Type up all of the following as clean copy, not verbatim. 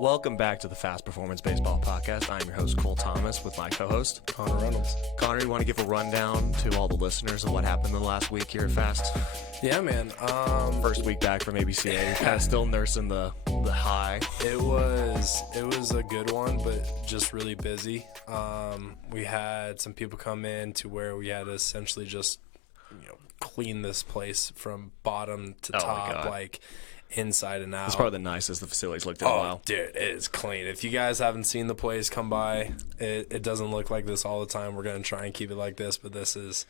Welcome back to the Fast Performance Baseball Podcast. I'm your host, Cole Thomas, with my co-host, Connor Reynolds. Connor, you want to give a rundown to all the listeners of what happened in the last week here at Fast? Yeah, man. First week back from ABCA, kind of still nursing the high. It was a good one, but just really busy. We had some people come in to where we had to essentially just clean this place from bottom to top, like inside and out. It's probably the nicest the facility's looked in a while. Dude, it is clean. If you guys haven't seen the place, come by. It doesn't look like this all the time. We're going to try and keep it like this, but this is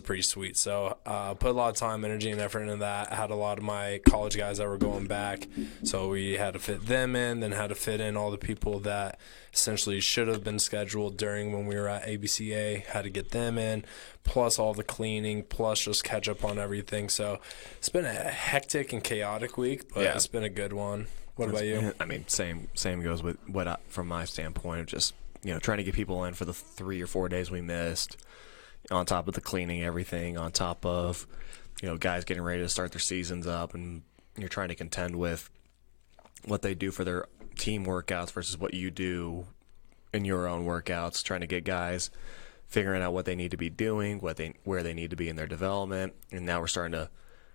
pretty sweet. So put a lot of time, energy, and effort into that. I had a lot of my college guys that were going back, so we had to fit them in, then had to fit in all the people that essentially should have been scheduled during when we were at ABCA, had to get them in, plus all the cleaning, plus just catch up on everything. So it's been a hectic and chaotic week, but it's been a good one. What about you? I mean, same goes with from my standpoint of just, trying to get people in for the 3 or 4 days we missed, on top of the cleaning, everything, on top of, guys getting ready to start their seasons up, and you're trying to contend with what they do for their team workouts versus what you do in your own workouts, trying to get guys figuring out what they need to be doing, where they need to be in their development. And now we're starting to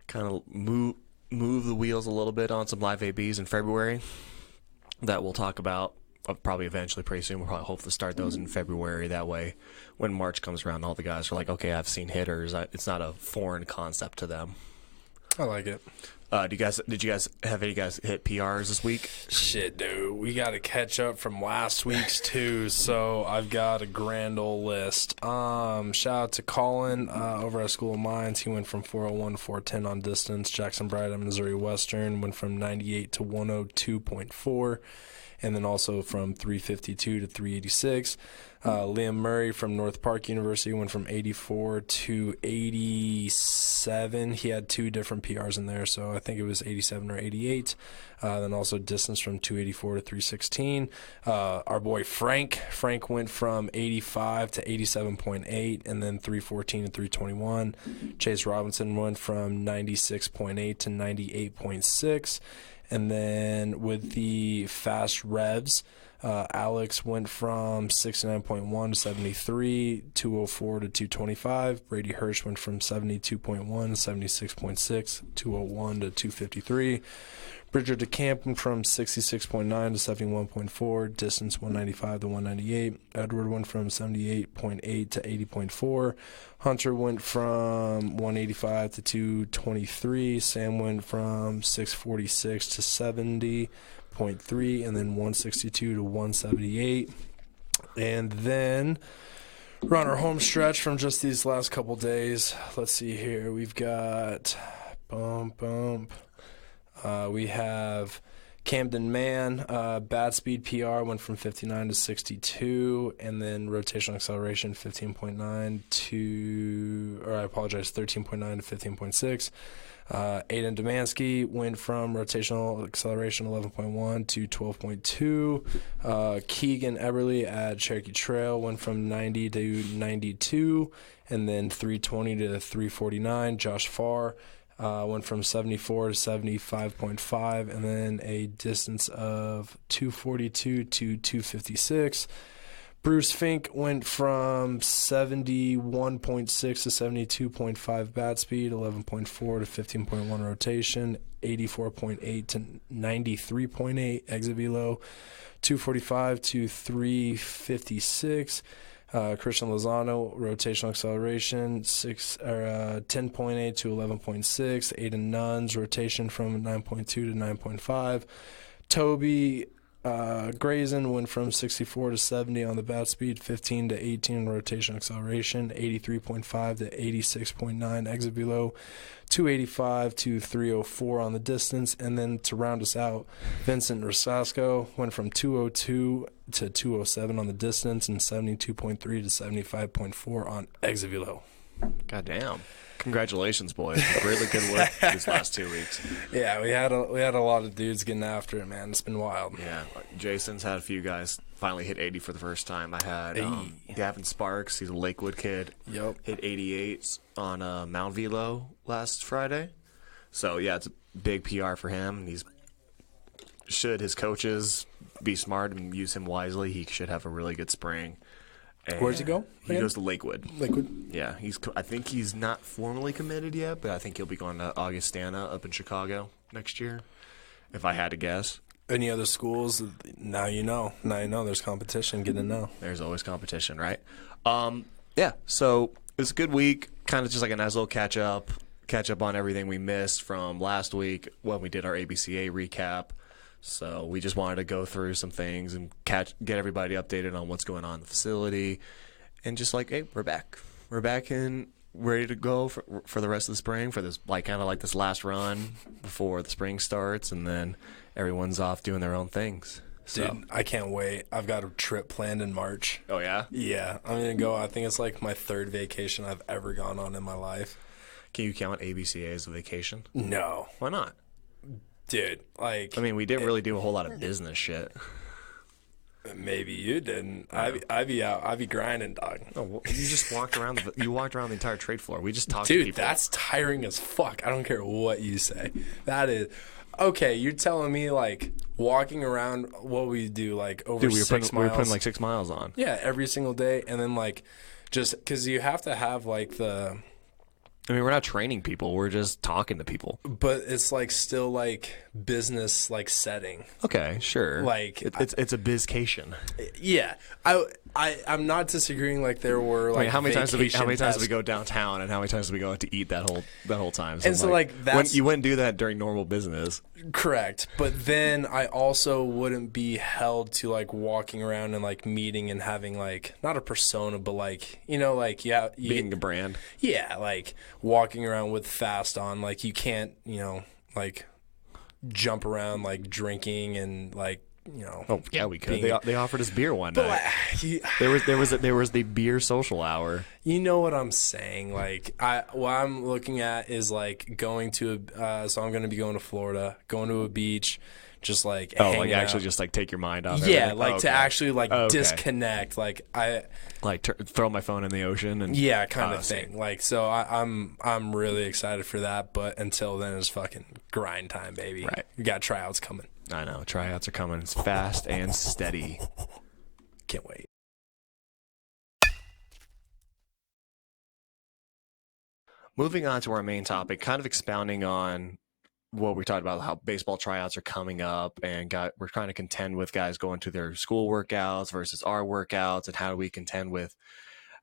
kind of move the wheels a little bit on some live ABs in February that we'll talk about probably eventually pretty soon. We'll probably hope to start those in February. That way when March comes around, all the guys are like, okay, I've seen hitters. It's not a foreign concept to them. I like it. Did you guys have any guys hit PRs this week? Shit, dude. We got to catch up from last week's too, so I've got a grand old list. Shout out to Colin over at School of Mines. He went from 401 to 410 on distance. Jackson Bright at Missouri Western went from 98 to 102.4, and then also from 352 to 386. Liam Murray from North Park University went from 84 to 87. He had 2 different PRs in there, so I think it was 87 or 88. Then also distance from 284 to 316. Our boy Frank went from 85 to 87.8, and then 314 to 321. Chase Robinson went from 96.8 to 98.6. And then with the fast revs, Alex went from 69.1 to 73, 204 to 225. Brady Hirsch went from 72.1 to 76.6, 201 to 253. Bridger DeCamp went from 66.9 to 71.4, distance 195 to 198. Edward went from 78.8 to 80.4. Hunter went from 185 to 223. Sam went from 646 to 70.3, and then 162 to 178. And then we're on our home stretch from just these last couple days. Let's see here. We've got we have Camden Mann, bat speed PR went from 59 to 62, and then rotational acceleration 13.9 to 13.9 to 15.6. Aiden Demansky went from rotational acceleration 11.1 to 12.2. Keegan Eberly at Cherokee Trail went from 90 to 92, and then 320 to 349. Josh Farr went from 74 to 75.5, and then a distance of 242 to 256. Bruce Fink went from 71.6 to 72.5 bat speed, 11.4 to 15.1 rotation, 84.8 to 93.8 exit velo, 245 to 356. Christian Lozano, rotational acceleration, 10.8 to 11.6. Aiden Nunn's rotation from 9.2 to 9.5. Toby Grazen went from 64 to 70 on the bat speed, 15 to 18 rotational acceleration, 83.5 to 86.9 exit velo, 285 to 304 on the distance. And then to round us out, Vincent Rosasco went from 202 to 207 on the distance, and 72.3 to 75.4 on exit velo. God damn. Congratulations, boys. Really good work these last 2 weeks. Yeah, we had a lot of dudes getting after it, man. It's been wild. Yeah, Jason's had a few guys finally hit 80 for the first time. I had Gavin Sparks. He's a Lakewood kid. Yep. Hit 88 on Mount Velo last Friday. So, yeah, it's a big PR for him. His coaches be smart and use him wisely, he should have a really good spring. And Where's he go? He goes to Lakewood. Lakewood. Yeah, I think he's not formally committed yet, but I think he'll be going to Augustana up in Chicago next year, if I had to guess. Any other schools? Now you know. Now you know there's competition. Get to know. There's always competition, right? Yeah, so it was a good week, kind of just like a nice little catch up on everything we missed from last week when we did our ABCA recap. So we just wanted to go through some things and get everybody updated on what's going on in the facility, and just like, hey, we're back and ready to go for the rest of the spring, for this kind of this last run before the spring starts, and then everyone's off doing their own things. So. Dude, I can't wait. I've got a trip planned in March. Oh yeah? Yeah, I'm gonna go. I think it's like my third vacation I've ever gone on in my life. Can you count ABCA as a vacation? No. Why not? Dude, we didn't really do a whole lot of business shit. Maybe you didn't. I'd be out. I'd be grinding, dog. No, well, you just walked around. You walked around the entire trade floor. We just talked to Dude, people. that's tiring as fuck. I don't care what you say. That is okay. You're telling me walking around what we do over Dude, we 6 miles. We were putting 6 miles on. Yeah, every single day, and then just because you have to have the. We're not training people. We're just talking to people. But it's still business setting. Okay, sure. It's a bizcation. Yeah, I'm not disagreeing. There were how many times did we go downtown, and how many times did we go out to eat that whole time? And so that's you wouldn't do that during normal business. Correct, but then I also wouldn't be held to walking around and meeting and having not a persona, but being a brand. Yeah, walking around with fast on, you can't jump around drinking and Oh yeah, we could. They offered us beer one but night. There was the beer social hour. You know what I'm saying? What I'm looking at is going to so I'm going to be going to Florida, going to a beach, just hanging actually out. just take your mind off. Yeah, everything. to actually disconnect. Throw my phone in the ocean and kind of thing. So I'm really excited for that. But until then, it's fucking grind time, baby. Right. We got tryouts coming. I know. Tryouts are coming. It's fast and steady. Can't wait. Moving on to our main topic, kind of expounding on what we talked about, how baseball tryouts are coming up, and we're trying to contend with guys going to their school workouts versus our workouts, and how do we contend with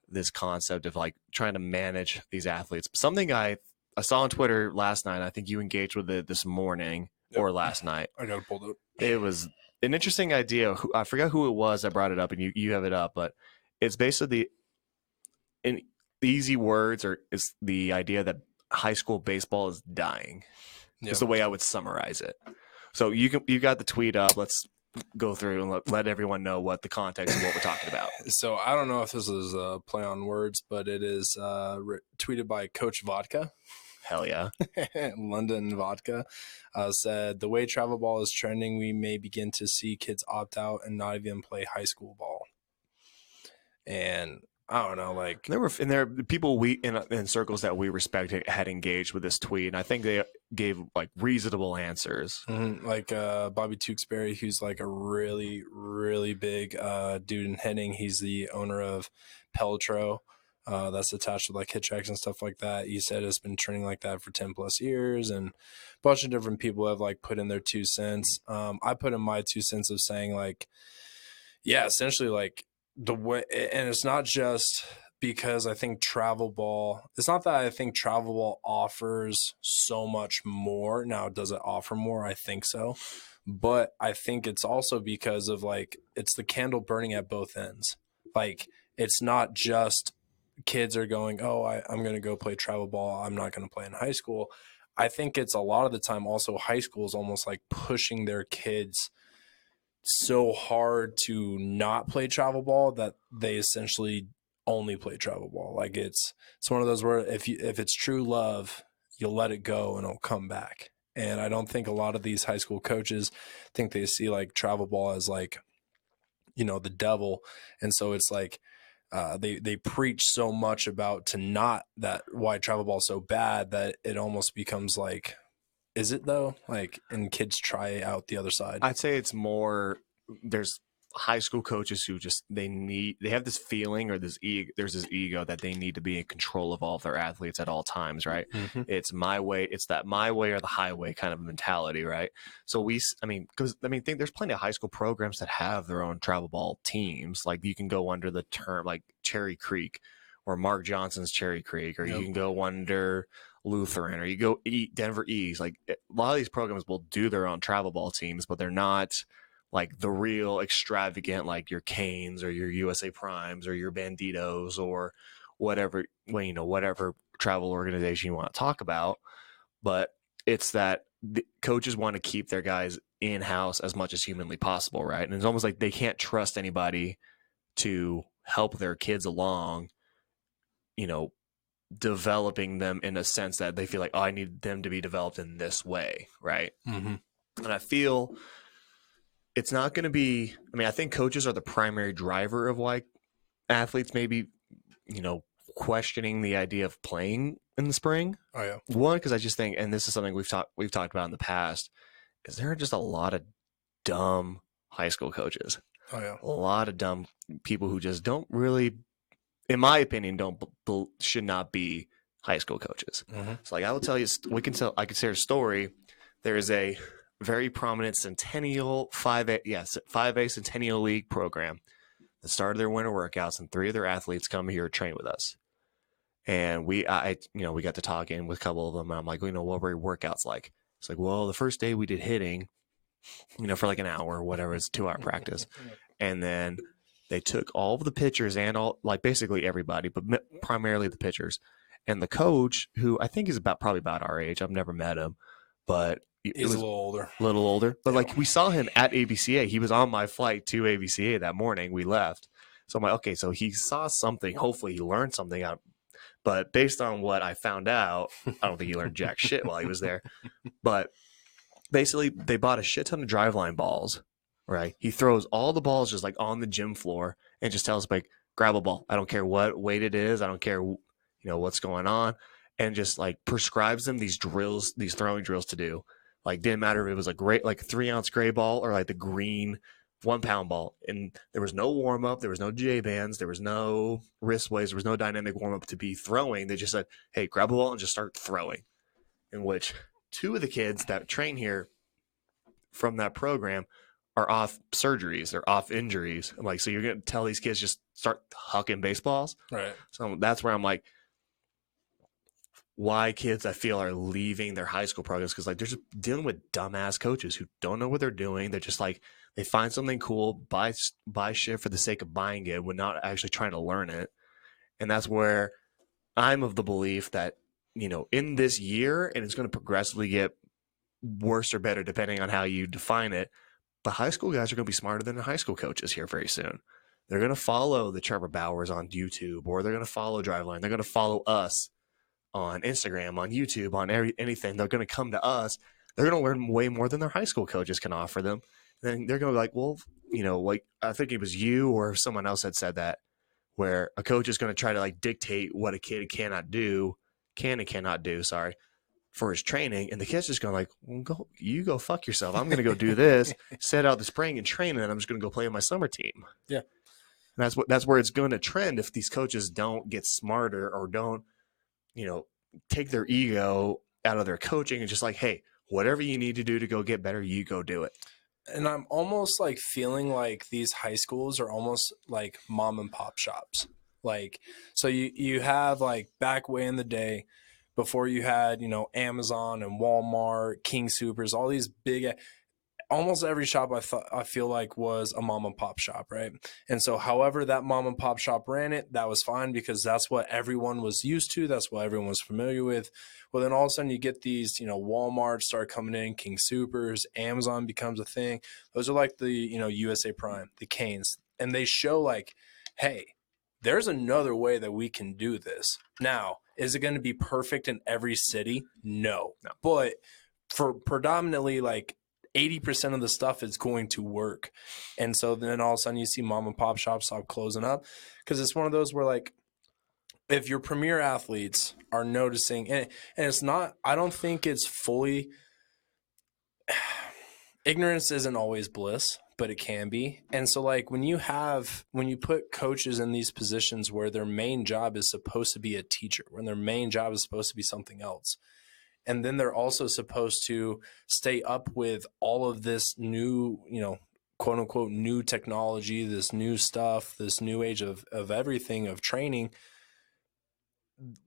this concept of trying to manage these athletes. Something I saw on Twitter last night. I think you engaged with it this morning. Yep. Or last night. I got it pulled up. It was an interesting idea. I forgot who it was that brought it up, and you have it up, but it's basically in easy words, or it's the idea that high school baseball is dying. Yep. Is the way I would summarize it. So you got the tweet up. Let's go through and let everyone know what the context of what we're talking about. So I don't know if this is a play on words, but it is tweeted by Coach Vodka. Hell yeah. London Vodka said, the way travel ball is trending, we may begin to see kids opt out and not even play high school ball. And I don't know, there are people we in circles that we respect had engaged with this tweet, and I think they gave reasonable answers. Mm-hmm. Bobby Tewksbury, who's a really, really big dude in hitting. He's the owner of Peltro. That's attached with hit tracks and stuff like that. He said it's been trending like that for 10 plus years, and a bunch of different people have put in their 2 cents. I put in my 2 cents of saying essentially the way, and it's not just because I think travel ball, it's not that I think travel ball offers so much more. Now, does it offer more? I think so. But I think it's also because of it's the candle burning at both ends. It's not just kids are going, I'm going to go play travel ball. I'm not going to play in high school. I think it's a lot of the time also high school is almost pushing their kids so hard to not play travel ball that they essentially only play travel ball. It's one of those where if it's true love, you'll let it go and it'll come back. And I don't think a lot of these high school coaches think they see travel ball as the devil. And so it's they preach so much about to not that why travel ball is so bad that it almost becomes is it though? And kids try out the other side. I'd say it's more there's high school coaches who just they have this feeling or there's this ego that they need to be in control of all of their athletes at all times, right? Mm-hmm. It's my way, it's that my way or the highway kind of mentality, right? So think there's plenty of high school programs that have their own travel ball teams. Like you can go under the term like Cherry Creek or Mark Johnson's Cherry Creek, or Yep. you can go under Lutheran, or you go Denver East. Like a lot of these programs will do their own travel ball teams, but they're not like the real extravagant, like your Canes or your USA Primes or your Banditos or whatever, well, whatever travel organization you want to talk about. But it's that the coaches want to keep their guys in house as much as humanly possible, right? And it's almost like they can't trust anybody to help their kids along, you know, developing them in a sense that they feel like, oh, I need them to be developed in this way, right? Mm-hmm. And I feel it's not going to be, I think coaches are the primary driver of why athletes maybe, questioning the idea of playing in the spring. Oh yeah. One, because I just think, and this is something we've talked about in the past, is there are just a lot of dumb high school coaches. Oh yeah. A lot of dumb people who just don't really, in my opinion, should not be high school coaches. Mm-hmm. So like I will tell you, I can share a story. There is a very prominent Centennial 5A Centennial League program that started their winter workouts, and 3 of their athletes come here to train with us. And we got to talking with a couple of them, and I'm like, what were your workouts like? It's like, well, the first day we did hitting, for like an hour or whatever, it's 2-hour practice. And then they took all of the pitchers and all, like basically everybody, but primarily the pitchers. And the coach, who I think is probably about our age, I've never met him, but He's a little older. But like we saw him at ABCA. He was on my flight to ABCA that morning. We left. So I'm like, okay, so he saw something. Hopefully he learned something out. But based on what I found out, I don't think he learned jack shit while he was there. But basically, they bought a shit ton of driveline balls, right? He throws all the balls just like on the gym floor and just tells like, grab a ball. I don't care what weight it is. I don't care, what's going on. And just like prescribes them these drills, these throwing drills to do. Like didn't matter if it was a great, like 3-ounce gray ball or like the green 1-pound ball. And there was no warm up. There was no J bands. There was no wrist weights. There was no dynamic warm up to be throwing. They just said, hey, grab a ball and just start throwing. In which 2 of the kids that train here from that program are off surgeries. They're off injuries. I'm like, so you're going to tell these kids just start hucking baseballs? Right. So that's where I'm like, why kids I feel are leaving their high school programs, because like they're just dealing with dumbass coaches who don't know what they're doing. They're just like, they find something cool, buy shit for the sake of buying it, when not actually trying to learn it. And that's where I'm of the belief that, in this year, and it's going to progressively get worse or better depending on how you define it, but high school guys are going to be smarter than the high school coaches here very soon. They're going to follow the Trevor Bauers on YouTube, or they're going to follow Driveline. They're going to follow us on Instagram, on YouTube, on anything. They're going to come to us. They're going to learn way more than their high school coaches can offer them. And then they're going to be like, well, like I think it was you or someone else had said that, where a coach is going to try to like dictate what a kid can and cannot do, for his training. And the kid's just going like, well, go fuck yourself. I'm going to go do this, set out the spring and train, and then I'm just going to go play on my summer team. Yeah. And that's where it's going to trend if these coaches don't get smarter or don't, take their ego out of their coaching and just like, hey, whatever you need to do to go get better, you go do it. And I'm almost like feeling like these high schools are almost like mom and pop shops. Like, so you have like back way in the day before you had, Amazon and Walmart, King Soopers, all these big, almost every shop I feel like was a mom and pop shop, right? And so however that mom and pop shop ran it, that was fine because that's what everyone was used to. That's what everyone was familiar with. Well, then all of a sudden you get these, Walmart start coming in, King Soopers, Amazon becomes a thing. Those are like the, USA Prime, the Canes. And they show like, hey, there's another way that we can do this. Now, is it going to be perfect in every city? No. But for predominantly like 80% of the stuff is going to work. And so then all of a sudden you see mom and pop shops stop closing up, because it's one of those where like, if your premier athletes are noticing, and it's not, I don't think it's fully, ignorance isn't always bliss, but it can be. And so like when you put coaches in these positions where their main job is supposed to be a teacher, when their main job is supposed to be something else, and then they're also supposed to stay up with all of this new, quote unquote new technology, this new stuff, this new age of everything, of training.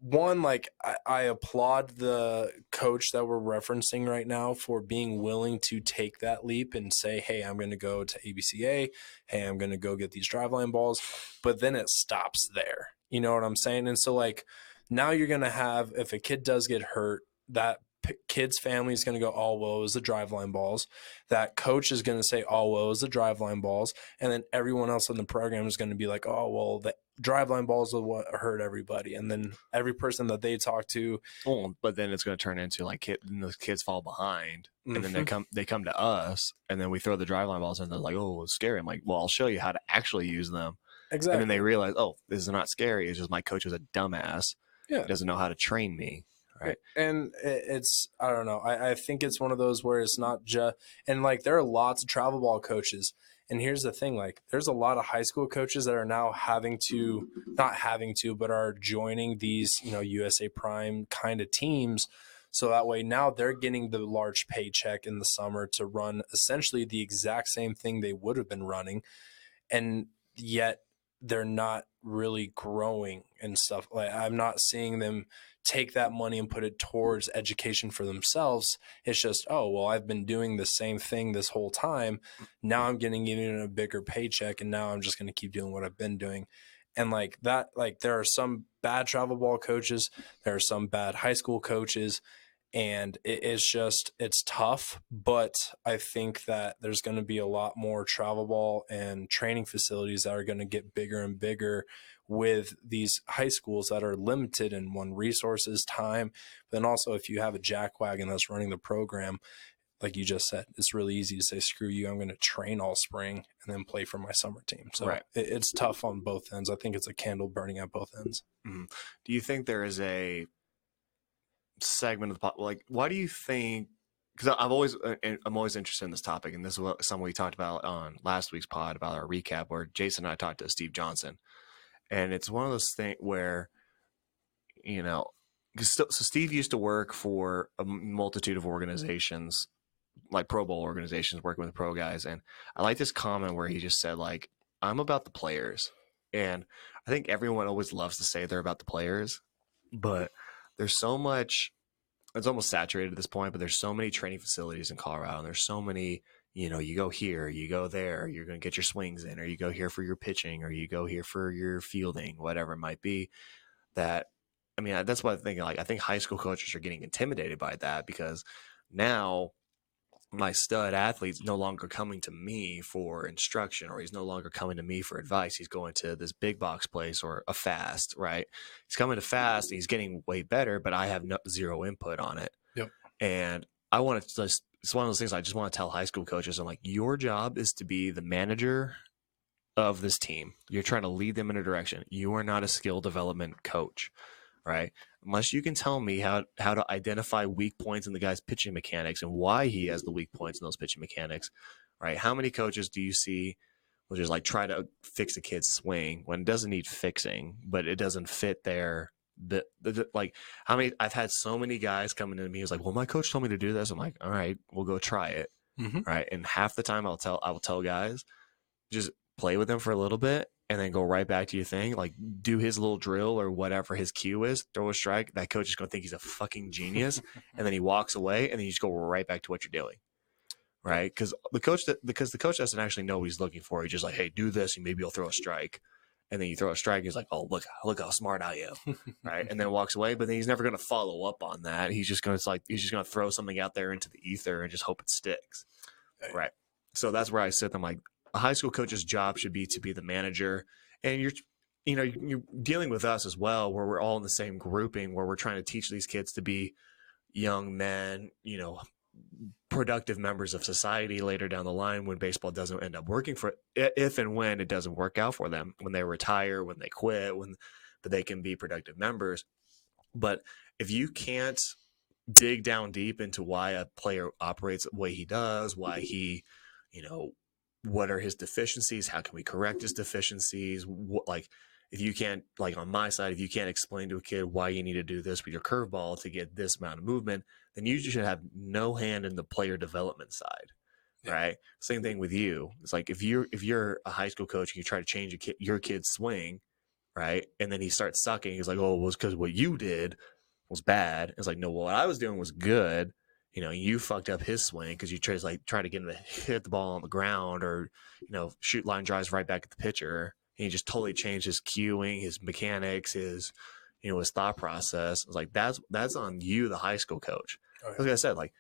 One, like I applaud the coach that we're referencing right now for being willing to take that leap and say, hey, I'm going to go to ABCA. Hey, I'm going to go get these driveline balls. But then it stops there. You know what I'm saying? And so like now you're going to have, if a kid does get hurt, that kid's family is going to go, oh, well, it was the driveline balls. That coach is going to say, oh, well, it was the driveline balls. And then everyone else in the program is going to be like, oh, well, the driveline balls are what hurt everybody. And then every person that they talk to. Well, but then it's going to turn into like those kids fall behind. And then they come to us, and then we throw the driveline balls, and they're like, "Oh, it's scary." I'm like, "Well, I'll show you how to actually use them." Exactly. And then they realize, "Oh, this is not scary. It's just my coach was a dumbass. Yeah. He doesn't know how to train me." Right. And it's, I don't know. I think it's one of those where it's not just, and like there are lots of travel ball coaches. And here's the thing, like there's a lot of high school coaches that are now not having to, but are joining these, USA Prime kind of teams. So that way now they're getting the large paycheck in the summer to run essentially the exact same thing they would have been running. And yet they're not really growing and stuff. Like I'm not seeing them take that money and put it towards education for themselves. It's just, oh, well, I've been doing the same thing this whole time. Now I'm getting even a bigger paycheck, and now I'm just going to keep doing what I've been doing. And like that, like there are some bad travel ball coaches, there are some bad high school coaches, and it's tough. But I think that there's going to be a lot more travel ball and training facilities that are going to get bigger and bigger with these high schools that are limited in one, resources, time. But then also if you have a jackwagon that's running the program, like you just said, it's really easy to say, screw you, I'm going to train all spring and then play for my summer team. So right. It's tough on both ends. I think it's a candle burning at both ends. Mm-hmm. Do you think there is a segment of the like, why do you think, because I'm always interested in this topic, and this is something we talked about on last week's pod about our recap, where Jason and I talked to Steve Johnson, and it's one of those things where, so Steve used to work for a multitude of organizations, like Pro Bowl organizations, working with pro guys, and I like this comment where he just said, like, I'm about the players. And I think everyone always loves to say they're about the players, but there's so much, it's almost saturated at this point, but there's so many training facilities in Colorado, and there's so many, you go here, you go there, you're going to get your swings in, or you go here for your pitching, or you go here for your fielding, whatever it might be. That, I mean, that's what I think. Like, I think high school coaches are getting intimidated by that, because now my stud athlete's no longer coming to me for instruction, or he's no longer coming to me for advice. He's going to this big box place or a fast, right? He's coming to fast, and he's getting way better, but I have zero input on it. Yep. And I want to just, it's one of those things I just want to tell high school coaches. I'm like, your job is to be the manager of this team. You're trying to lead them in a direction. You are not a skill development coach, right? Unless you can tell me how to identify weak points in the guy's pitching mechanics and why he has the weak points in those pitching mechanics, right? How many coaches do you see will just like try to fix a kid's swing when it doesn't need fixing, but it doesn't fit their like, how many, I've had so many guys coming to me who's like, well, my coach told me to do this. I'm like, all right, we'll go try it. Mm-hmm. Right. And half the time I will tell guys, just play with them for a little bit and then go right back to your thing. Like, do his little drill or whatever his cue is, throw a strike. That coach is going to think he's a fucking genius. And then he walks away, and then you just go right back to what you're doing. Right. Because the coach doesn't actually know what he's looking for. He's just like, hey, do this, and maybe you'll throw a strike. And then you throw a strike. He's like, oh, look how smart I am. Right. And then walks away. But then he's never going to follow up on that. He's just going to throw something out there into the ether and just hope it sticks. Right. So that's where I sit. I'm like, a high school coach's job should be to be the manager, and you're dealing with us as well, where we're all in the same grouping, where we're trying to teach these kids to be young men, productive members of society later down the line when baseball doesn't end up working for, if and when it doesn't work out for them, when they retire, when they quit, but they can be productive members. But if you can't dig down deep into why a player operates the way he does, why he, what are his deficiencies? How can we correct his deficiencies? What, like, if you can't, like on my side, if you can't explain to a kid why you need to do this with your curveball to get this amount of movement, then you should have no hand in the player development side, Yeah. right? Same thing with you. It's like if you're a high school coach and you try to change your kid's swing, right, and then he starts sucking, he's like, oh, it was because what you did was bad. It's like, no, what I was doing was good. You know, you fucked up his swing because you try to get him to hit the ball on the ground or, shoot line drives right back at the pitcher. And he just totally changed his cueing, his mechanics, his thought process. It's like that's on you, the high school coach. Oh, yeah. Like I said, like,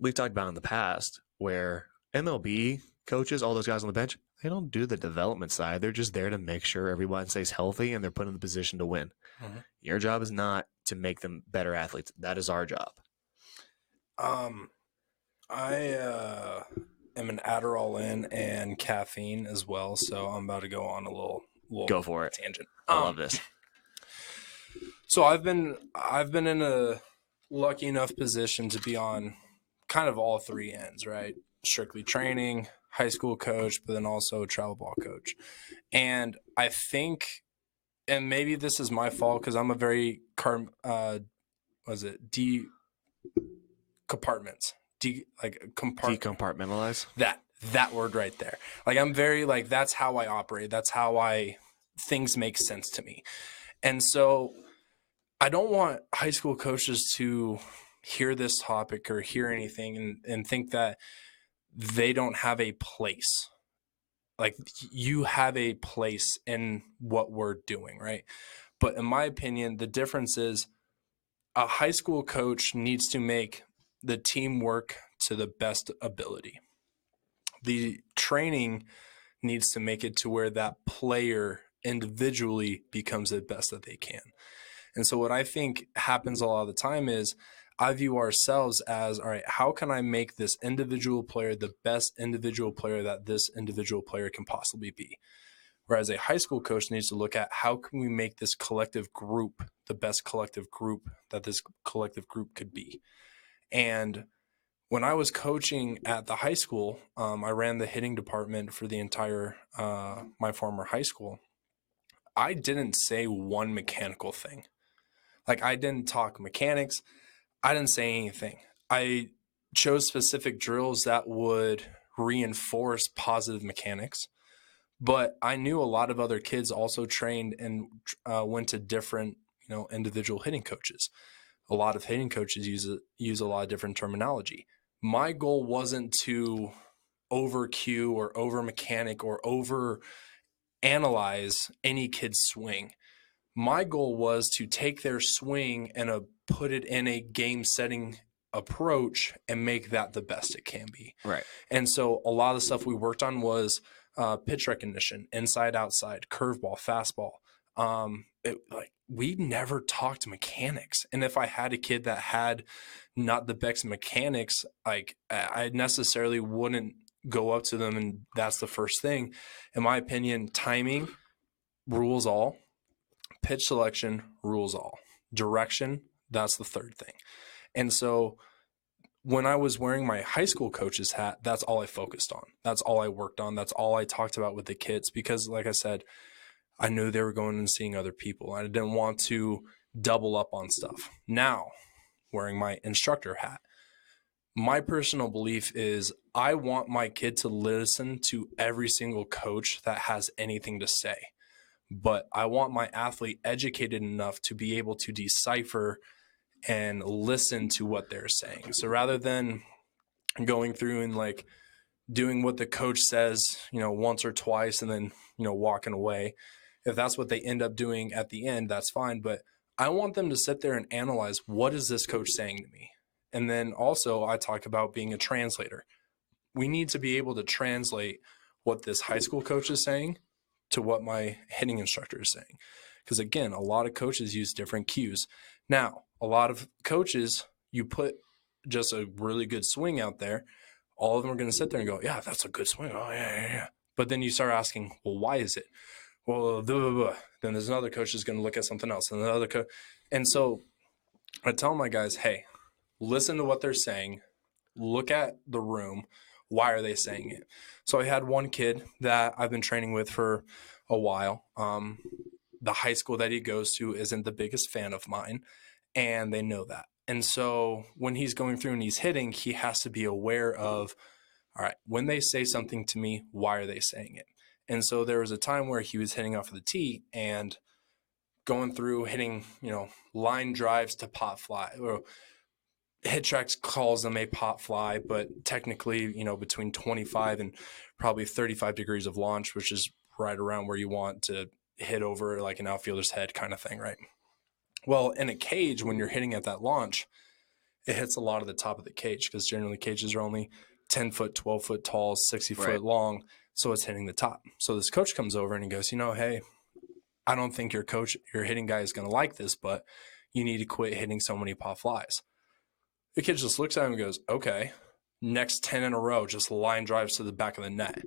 we've talked about in the past where MLB coaches, all those guys on the bench, they don't do the development side. They're just there to make sure everyone stays healthy and they're put in the position to win. Mhm. Your job is not to make them better athletes. That is our job. I am an Adderall in and caffeine as well, so I'm about to go on a little Go for it. tangent. I love this. So I've been in a lucky enough position to be on kind of all three ends, right? Strictly training, high school coach, but then also a travel ball coach. And I think, and maybe this is my fault because I'm a very Decompartmentalize. that word right there. Like I'm very like that's how I operate. That's how things make sense to me. And so I don't want high school coaches to hear this topic or hear anything and think that they don't have a place. Like you have a place in what we're doing, right? But in my opinion, the difference is a high school coach needs to make the team work to the best ability. The training needs to make it to where that player individually becomes the best that they can. And so what I think happens a lot of the time is I view ourselves as, all right, how can I make this individual player the best individual player that this individual player can possibly be? Whereas a high school coach needs to look at how can we make this collective group the best collective group that this collective group could be. And when I was coaching at the high school, I ran the hitting department for the entire my former high school. I didn't say one mechanical thing. Like I didn't talk mechanics. I didn't say anything. I chose specific drills that would reinforce positive mechanics. But I knew a lot of other kids also trained and went to different, individual hitting coaches. A lot of hitting coaches use a lot of different terminology. My goal wasn't to over cue or over mechanic or over analyze any kid's swing. My goal was to take their swing and put it in a game setting approach and make that the best it can be. Right. And so a lot of the stuff we worked on was pitch recognition, inside, outside, curveball, fastball. We never talked mechanics. And if I had a kid that had not the best mechanics, like I necessarily wouldn't go up to them and that's the first thing. In my opinion, timing rules all. Pitch selection rules all. Direction, that's the third thing. And so when I was wearing my high school coach's hat, that's all I focused on. That's all I worked on. That's all I talked about with the kids because, like I said, I knew they were going and seeing other people. I didn't want to double up on stuff. Now, wearing my instructor hat, my personal belief is I want my kid to listen to every single coach that has anything to say. But I want my athlete educated enough to be able to decipher and listen to what they're saying. So rather than going through and like doing what the coach says, once or twice and then, walking away, if that's what they end up doing at the end, that's fine. But I want them to sit there and analyze, what is this coach saying to me? And then also I talk about being a translator. We need to be able to translate what this high school coach is saying to what my hitting instructor is saying. Because again, a lot of coaches use different cues. Now, a lot of coaches, you put just a really good swing out there, all of them are going to sit there and go, yeah, that's a good swing. Oh, yeah. But then you start asking, well, why is it? Well, blah, blah, blah. Then there's another coach that's going to look at something else. And another coach. And so I tell my guys, hey, listen to what they're saying. Look at the room. Why are they saying it? So I had one kid that I've been training with for a while. The high school that he goes to isn't the biggest fan of mine, and they know that. And so when he's going through and he's hitting, he has to be aware of, all right, when they say something to me, why are they saying it? And so there was a time where he was hitting off of the tee and going through hitting, line drives to pop fly, or HitTrax calls them a pop fly, but technically, between 25 and probably 35 degrees of launch, which is right around where you want to hit over like an outfielder's head kind of thing, right? Well, in a cage, when you're hitting at that launch, it hits a lot of the top of the cage because generally cages are only 10 foot, 12 foot tall, 60 foot long. So it's hitting the top. So this coach comes over and he goes, hey, I don't think your hitting guy is going to like this, but you need to quit hitting so many pop flies. The kid just looks at him and goes, okay, next 10 in a row, just line drives to the back of the net.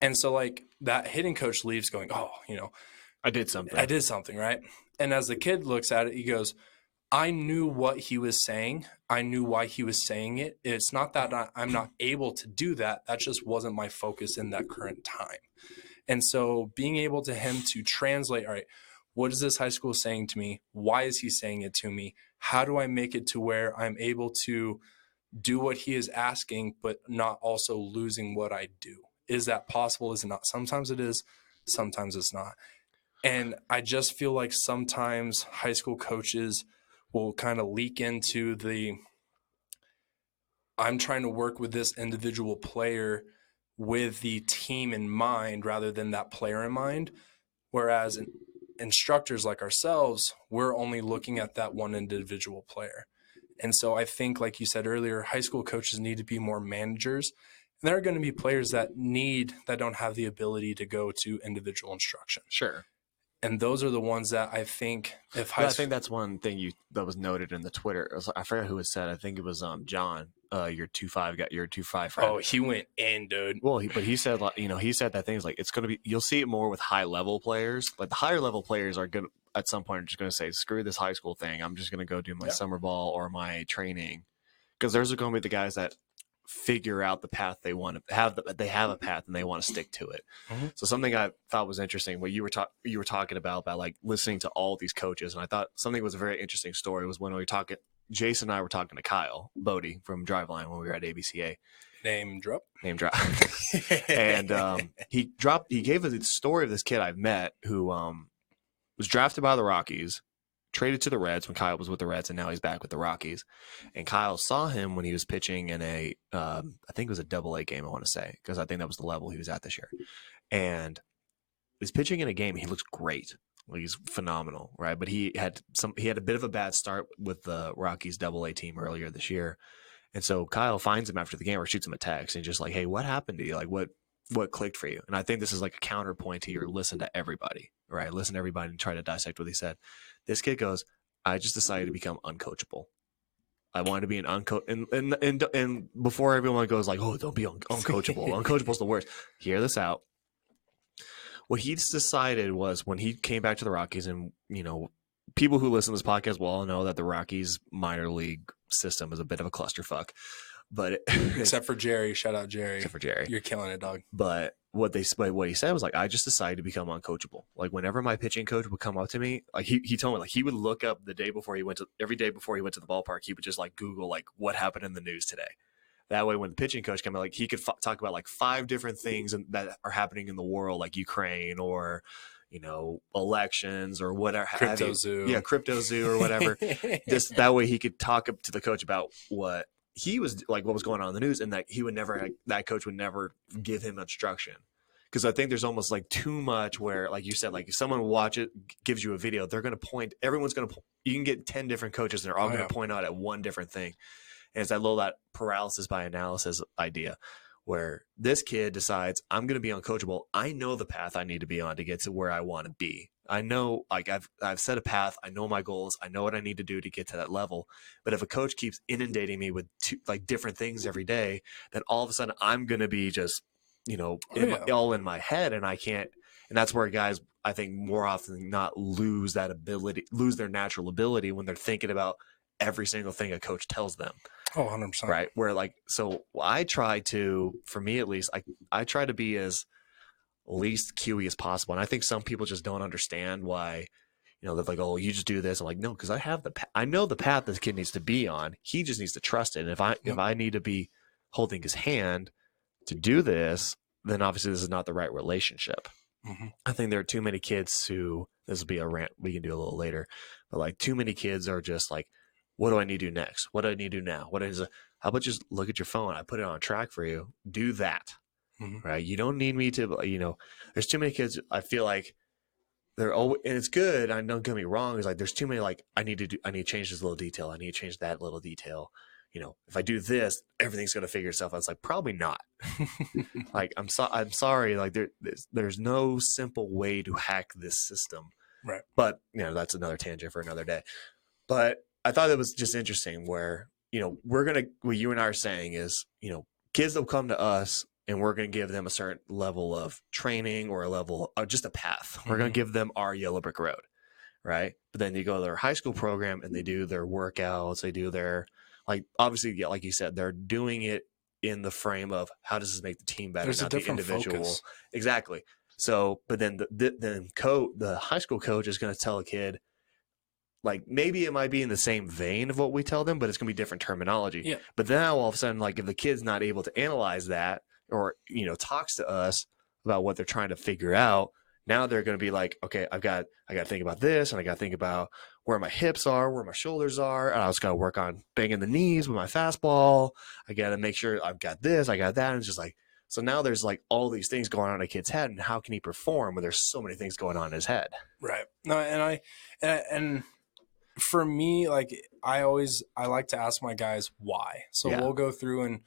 And so like that hitting coach leaves going, oh, I did something, right? And as the kid looks at it, he goes, I knew what he was saying. I knew why he was saying it. It's not that I'm not able to do that. That just wasn't my focus in that current time. And so being able to him to translate, all right, what is this high school saying to me? Why is he saying it to me? How do I make it to where I'm able to do what he is asking, but not also losing what I do? Is that possible? Is it not? Sometimes it is. Sometimes it's not. And I just feel like sometimes high school coaches will kind of leak into I'm trying to work with this individual player with the team in mind rather than that player in mind. Whereas instructors like ourselves, we're only looking at that one individual player. And so I think, like you said earlier, high school coaches need to be more managers. And there are going to be players that don't have the ability to go to individual instruction. Sure. And those are the ones that I think I think that's one thing that was noted in the Twitter. I forgot who it said. I think it was John, your 2.5 friend. Oh, he went in, dude. Well, he said, like, he said that things like it's going to be, you'll see it more with high level players. Like the higher level players are good at some point are just going to say, screw this high school thing. I'm just going to go do my summer ball or my training. Because there's going to be the guys that figure out the path they want to have. They have a path and they want to stick to it. Mm-hmm. So something I thought was interesting, what you were talking about like listening to all these coaches, and I thought something was a very interesting story was when we were talking. Jason and I were talking to Kyle Bodie from Driveline when we were at ABCA. Name drop. And he gave us the story of this kid I've met who was drafted by the Rockies, traded to the Reds when Kyle was with the Reds, and now he's back with the Rockies. And Kyle saw him when he was pitching in I think it was a AA game, I want to say, because I think that was the level he was at this year. And he's pitching in a game, and he looks great. Well, he's phenomenal, right? But he had a bit of a bad start with the Rockies AA team earlier this year. And so Kyle finds him after the game or shoots him a text and just like, hey, what happened to you? Like, what clicked for you? And I think this is like a counterpoint to your listen to everybody, right? Listen to everybody and try to dissect what he said. This kid goes, I just decided to become uncoachable. I wanted to be an and before everyone goes like, oh, don't be uncoachable. Uncoachable is the worst. Hear this out. What he decided was when he came back to the Rockies, and people who listen to this podcast will all know that the Rockies minor league system is a bit of a clusterfuck. But except for Jerry, shout out Jerry. Except for Jerry, you're killing it, dog. But what he said was like, I just decided to become uncoachable. Like whenever my pitching coach would come up to me, like he told me like he would look up every day before he went to the ballpark, he would just like Google like what happened in the news today. That way, when the pitching coach came, like he could talk about like 5 different things that are happening in the world, like Ukraine or elections or whatever. Crypto zoo or whatever. That way he could talk up to the coach about what he was like, what was going on in the news, and that that coach would never give him instruction. Because I think there's almost like too much where, like you said, like if someone gives you a video, they're going to point. Everyone's going to. You can get 10 different coaches, and they're all going to point out at one different thing. And it's that paralysis by analysis idea, where this kid decides I'm going to be uncoachable. I know the path I need to be on to get to where I want to be. I know, like I've set a path. I know my goals. I know what I need to do to get to that level. But if a coach keeps inundating me with different things every day, then all of a sudden I'm going to be just, all in my head, and I can't. And that's where guys, I think, more often than not lose their natural ability when they're thinking about every single thing a coach tells them. Oh, 100%. right? Where like, so I try to, for me at least, I try to be as least QE as possible. And I think some people just don't understand why, they're like, oh, you just do this. I'm like, no, because I know the path this kid needs to be on. He just needs to trust it. And if Yep. I need to be holding his hand to do this, then obviously this is not the right relationship. Mm-hmm. I think there are too many kids who, this will be a rant we can do a little later, but like too many kids are just like, what do I need to do next? What do I need to do now? How about just look at your phone? I put it on track for you. Do that, Mm-hmm. right? You don't need me to, there's too many kids. I feel like they're always, and it's good. I don't get me wrong. It's like, there's too many, like, I need to change this little detail. I need to change that little detail. If I do this, everything's going to figure itself out. It's like, probably not. Like, I'm sorry. Like there's no simple way to hack this system, Right. but that's another tangent for another day. But I thought it was just interesting where, what you and I are saying is, kids will come to us and we're going to give them a certain level of training or a level of just a path. We're going to give them our yellow brick road. Right. But then you go to their high school program and they do their workouts. They do their, like, obviously, yeah, like you said, they're doing it in the frame of how does this make the team better, There's a not the different individual. focus. Exactly. So, but then the high school coach is going to tell a kid, like, maybe it might be in the same vein of what we tell them, but it's going to be different terminology. Yeah. But then all of a sudden, like, if the kid's not able to analyze that or, talks to us about what they're trying to figure out, now they're going to be like, okay, I got to think about this, and I got to think about where my hips are, where my shoulders are. And I just got to work on banging the knees with my fastball. I got to make sure I've got this, I got that. And it's just like, so now there's like all these things going on in a kid's head, and how can he perform when there's so many things going on in his head? Right. No, and for me, like I like to ask my guys why. So Yeah. we'll go through and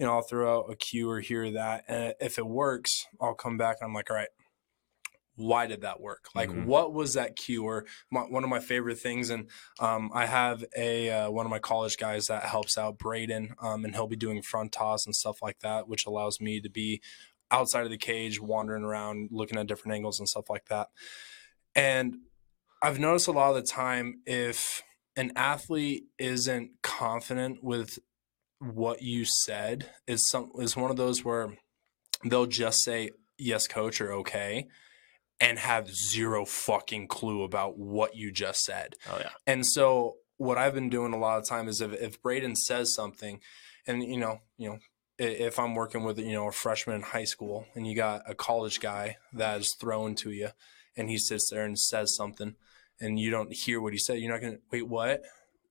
I'll throw out a cue or here or that, and if it works, I'll come back and I'm like, all right, why did that work? Like, what was that cue? Or one of my favorite things, and I have one of my college guys that helps out, Braden, and he'll be doing front toss and stuff like that, which allows me to be outside of the cage, wandering around, looking at different angles and stuff like that. And I've noticed a lot of the time, if an athlete isn't confident with what you said, is one of those where they'll just say yes, coach, or okay, and have zero fucking clue about what you just said. Oh yeah. And so what I've been doing a lot of time is if Braden says something, and if I'm working with a freshman in high school and you got a college guy that is thrown to you, and he sits there and says something, and you don't hear what he said, you're not gonna wait. What?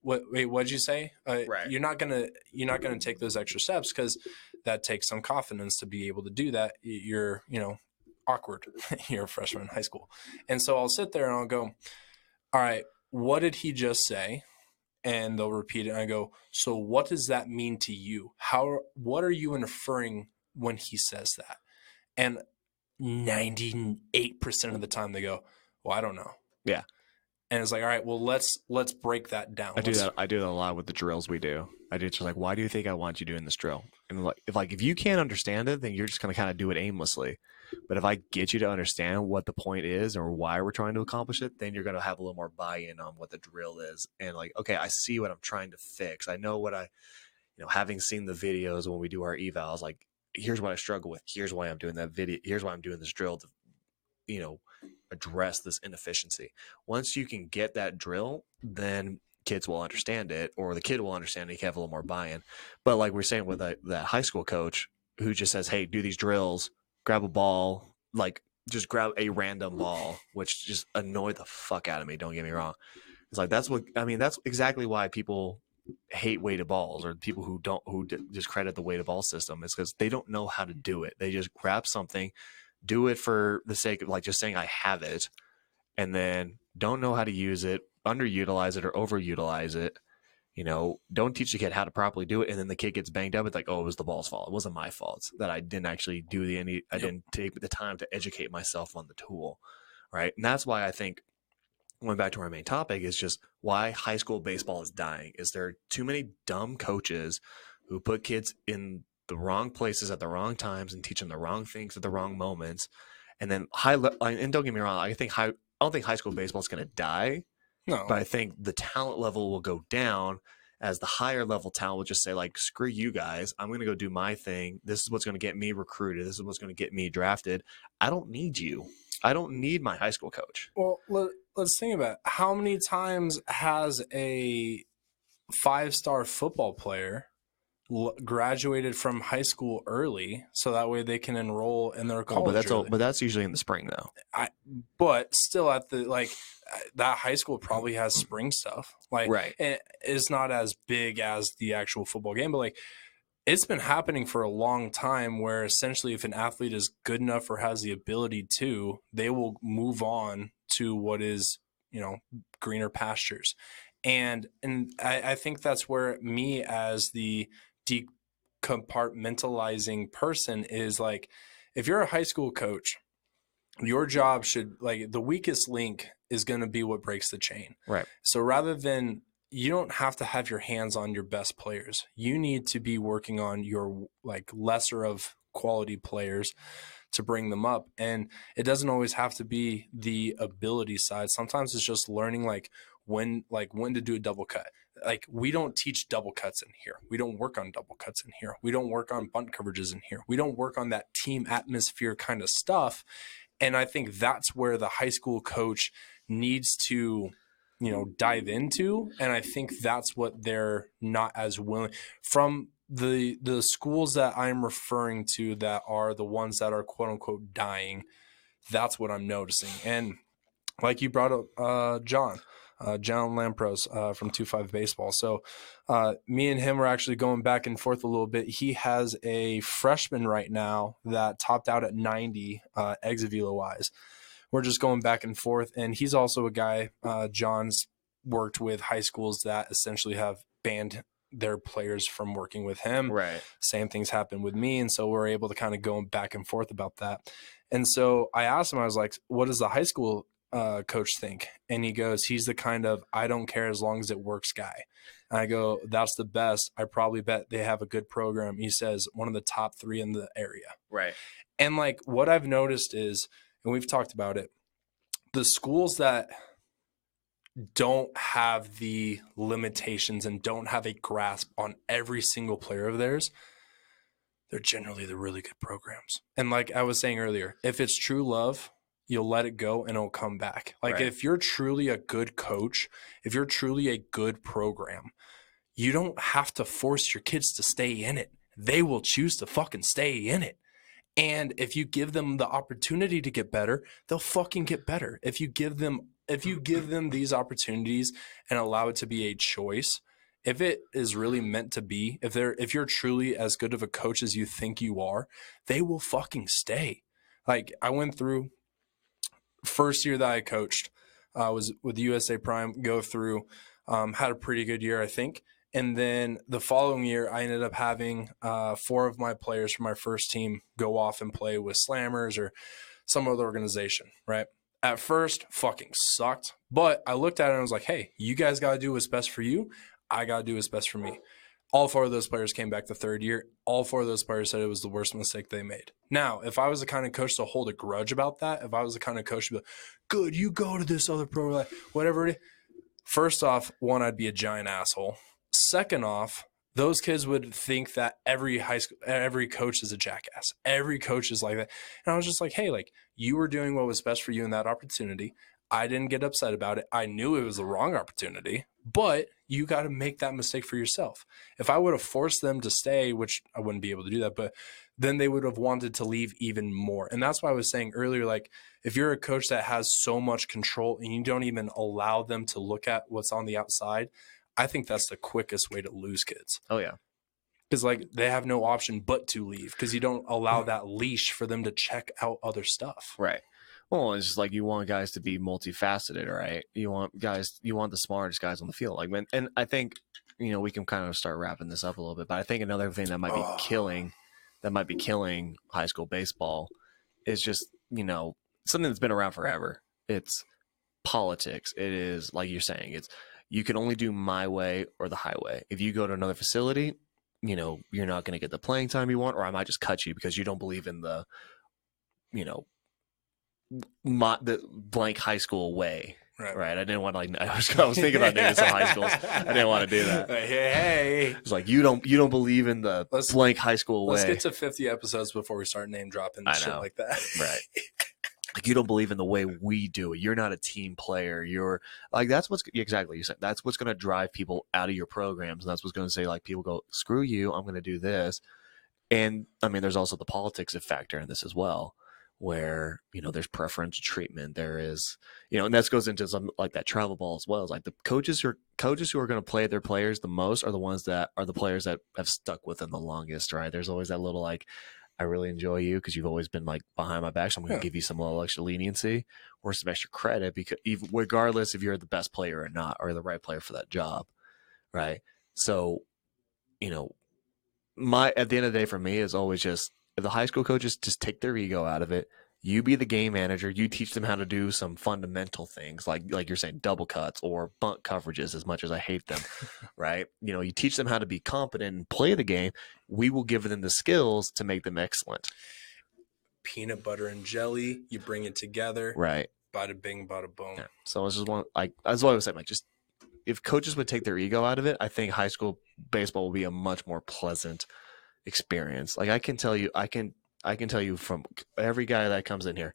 Wait, what'd you say? Right. You're not gonna take those extra steps because that takes some confidence to be able to do that. You're awkward. You're a freshman in high school, and so I'll sit there and I'll go, all right, what did he just say? And they'll repeat it. And I go, so what does that mean to you? What are you inferring when he says that? And 98% of the time they go, well, I don't know. Yeah. And it's like, all right, well, let's break that down. I do that a lot with the drills we do. I do just like, why do you think I want you doing this drill? And if you can't understand it, then you're just gonna kind of do it aimlessly. But if I get you to understand what the point is or why we're trying to accomplish it, then you're gonna have a little more buy-in on what the drill is. And like, okay, I see what I'm trying to fix. I know what having seen the videos when we do our evals, like, here's what I struggle with. Here's why I'm doing that video. Here's why I'm doing this drill to, address this inefficiency. Once you can get that drill, then kids will understand it, or the kid will understand it. You can have a little more buy-in. But like we're saying with that high school coach who just says, hey, do these drills, grab a ball, like just grab a random ball, which just annoyed the fuck out of me. Don't get me wrong. It's like, that's exactly why people hate weighted balls, or people who discredit the weighted ball system. Is because they don't know how to do it. They just grab something, do it for the sake of like just saying I have it, and then don't know how to use it, underutilize it or overutilize it. Don't teach the kid how to properly do it, and then the kid gets banged up. It's like, oh, it was the ball's fault. It wasn't my fault that I didn't actually I didn't take the time to educate myself on the tool, right? And that's why I think, going back to our main topic, is just why high school baseball is dying. Is there too many dumb coaches who put kids in the wrong places at the wrong times and teach them the wrong things at the wrong moments, and then and don't get me wrong, I don't think high school baseball is going to die. No. But I think the talent level will go down, as the higher level talent will just say like, screw you guys, I'm going to go do my thing. This is what's going to get me recruited. This is what's going to get me drafted. I don't need you. I don't need my high school coach. Well, let's think about it. How many times has a 5-star football player graduated from high school early so that way they can enroll in their college but that's usually in the spring though. But still at the that high school probably has spring stuff, like, right, and it's not as big as the actual football game, but like it's been happening for a long time where essentially if an athlete is good enough or has the ability to, they will move on to what is, greener pastures. And I think that's where me as the decompartmentalizing person is like, if you're a high school coach, your job should, like, the weakest link is going to be what breaks the chain. right. So rather than, you don't have to have your hands on your best players. You need to be working on your like lesser of quality players to bring them up. And it doesn't always have to be the ability side. Sometimes it's just learning when to do a double cut. Like, we don't teach double cuts in here. We don't work on double cuts in here. We don't work on bunt coverages in here. We don't work on that team atmosphere kind of stuff. And I think that's where the high school coach needs to, dive into. And I think that's what they're not as willing from the schools that I'm referring to that are the ones that are quote unquote dying. That's what I'm noticing. And like you brought up, John Lampros from 2-5 Baseball. So me and him are actually going back and forth a little bit. He has a freshman right now that topped out at 90 exit velo wise. We're just going back and forth. And he's also a guy, John's worked with high schools that essentially have banned their players from working with him. Right. Same things happen with me. And so we're able to kind of go back and forth about that. And so I asked him, I was like, what does the high school coach think? And he goes, he's the kind of, I don't care as long as it works guy. And I go, that's the best. I probably bet they have a good program. He says one of the top 3 in the area. Right. And like what I've noticed is, and we've talked about it, the schools that don't have the limitations and don't have a grasp on every single player of theirs, they're generally the really good programs. And like I was saying earlier, if it's true love, you'll let it go and it'll come back. Like right. If you're truly a good coach, if you're truly a good program, you don't have to force your kids to stay in it. They will choose to fucking stay in it. And if you give them the opportunity to get better, they'll fucking get better. If you give them these opportunities and allow it to be a choice, if it is really meant to be, if you're truly as good of a coach as you think you are, they will fucking stay. Like I went through first year that I coached, was with USA Prime, go through, had a pretty good year, I think. And then the following year, I ended up having 4 of my players from my first team go off and play with Slammers or some other organization, right? At first, fucking sucked. But I looked at it and I was like, hey, you guys got to do what's best for you. I got to do what's best for me. All 4 of those players came back the third year. All 4 of those players said it was the worst mistake they made. Now, if I was the kind of coach to hold a grudge about that, if I was the kind of coach to be like, good, you go to this other program, whatever it is. First off, 1, I'd be a giant asshole. Second off, those kids would think that every coach is a jackass. Every coach is like that. And I was just like, hey, like, you were doing what was best for you in that opportunity. I didn't get upset about it. I knew it was the wrong opportunity, but you got to make that mistake for yourself. If I would have forced them to stay, which I wouldn't be able to do that, but then they would have wanted to leave even more. And that's why I was saying earlier, like, if you're a coach that has so much control and you don't even allow them to look at what's on the outside, I think that's the quickest way to lose kids. Oh, yeah. Because, like, they have no option but to leave because you don't allow that leash for them to check out other stuff. Right. Well, it's just like you want guys to be multifaceted, right? You want the smartest guys on the field. Like, and I think, we can kind of start wrapping this up a little bit, but I think another thing that might be killing high school baseball is just, something that's been around forever. It's politics. It is, like you're saying, it's, you can only do my way or the highway. If you go to another facility, you're not going to get the playing time you want, or I might just cut you because you don't believe in the, the blank high school way. Right. I didn't want to I was thinking about naming some high schools. I didn't want to do that. Hey. It's like you don't believe in the blank high school way. Let's get to 50 episodes before we start name dropping shit like that. Right. Like you don't believe in the way we do it. You're not a team player. You're like that's what's exactly you said. That's what's going to drive people out of your programs, and that's what's going to say like people go screw you. I'm going to do this. And I mean, there's also the politics factor in this as well, where there's preferential treatment. There is and that goes into some like that travel ball as well. It's like the coaches who are going to play their players the most are the ones that are the players that have stuck with them the longest. Right? There's always that little like, I really enjoy you because you've always been like behind my back, so I'm going to give you some little extra leniency or some extra credit because even regardless if you're the best player or not or the right player for that job, right? So, at the end of the day for me is always just if the high school coaches just take their ego out of it. You be the game manager. You teach them how to do some fundamental things like you're saying double cuts or bunt coverages. As much as I hate them, right? You teach them how to be competent and play the game. We will give them the skills to make them excellent. Peanut butter and jelly. You bring it together, right? Bada bing, bada boom. Yeah. So it's just that's what I was saying. Like just if coaches would take their ego out of it, I think high school baseball will be a much more pleasant experience. Like I can tell you from every guy that comes in here,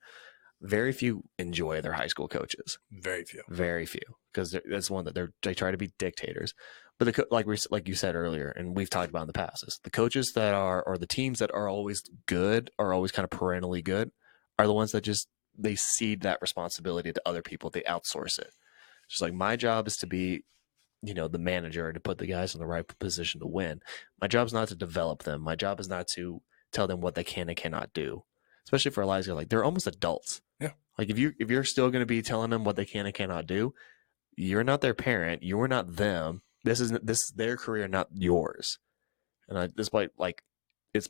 very few enjoy their high school coaches. Very few, because that's one that they try to be dictators. But like you said earlier, and we've talked about in the past, is the coaches that are or the teams that are always good, are always kind of perennially good, are the ones that just they cede that responsibility to other people. They outsource it. Just like my job is to be the manager to put the guys in the right position to win. My job is not to develop them. My job is not to tell them what they can and cannot do. Especially for a lot of guys, like they're almost adults. Yeah. Like if you're still going to be telling them what they can and cannot do, you're not their parent. You're not them. This is their career, not yours. And despite it's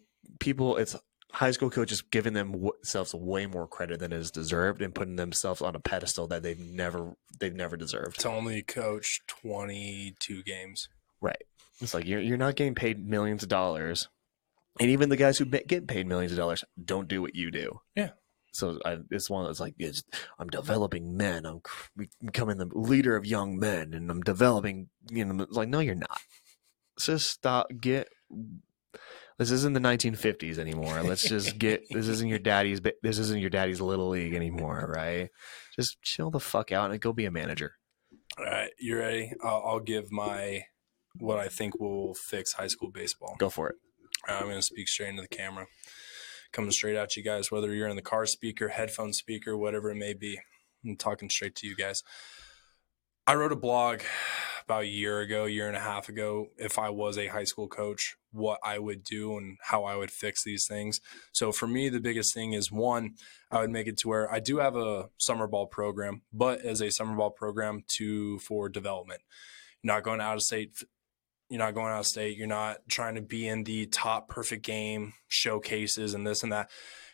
high school coaches giving themselves way more credit than is deserved and putting themselves on a pedestal that they've never deserved. To only coach 22 games. Right. It's like you're not getting paid millions of dollars, and even the guys who get paid millions of dollars don't do what you do. Yeah. So it's one that's like I'm developing men. I'm becoming the leader of young men, and I'm developing. It's like no, you're not. Let's just stop. This isn't the 1950s anymore. Let's just this isn't your daddy's little league anymore, right? Just chill the fuck out and go be a manager. All right, you ready? I'll give what I think will fix high school baseball. Go for it. I'm going to speak straight into the camera. Coming straight at you guys, whether you're in the car speaker, headphone speaker, whatever it may be. I'm talking straight to you guys. I wrote a blog about a year and a half ago, if I was a high school coach, what I would do and how I would fix these things. So for me, the biggest thing is one, I would make it to where I do have a summer ball program, but as a summer ball program for development. You're not going out of state. You're not trying to be in the top perfect game showcases and this and that.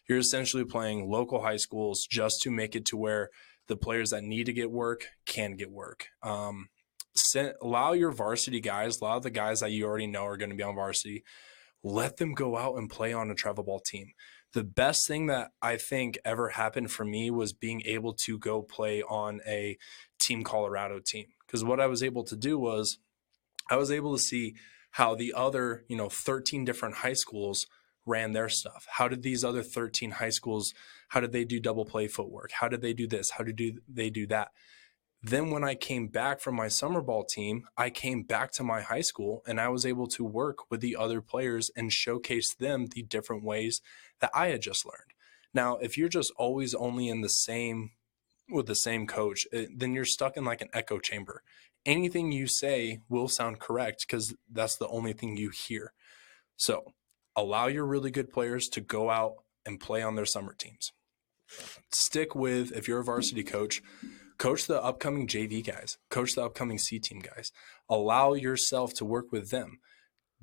You're essentially playing local high schools just to make it to where the players that need to get work can get work. Allow your varsity guys, allow the guys that you already know are going to be on varsity, let them go out and play on a travel ball team. The best thing that I think ever happened for me was being able to go play on a Team Colorado team. Because what I was able to do was I was able to see how the other, 13 different high schools ran their stuff. How did these other 13 high schools, how did they do double play footwork? How did they do this? How did they do that? Then when I came back from my summer ball team, I came back to my high school and I was able to work with the other players and showcase them the different ways that I had just learned. Now, if you're just always only with the same coach, then you're stuck in like an echo chamber. Anything you say will sound correct because that's the only thing you hear. So allow your really good players to go out and play on their summer teams. Stick with, if you're a varsity coach, coach the upcoming JV guys, coach the upcoming C team guys. Allow yourself to work with them.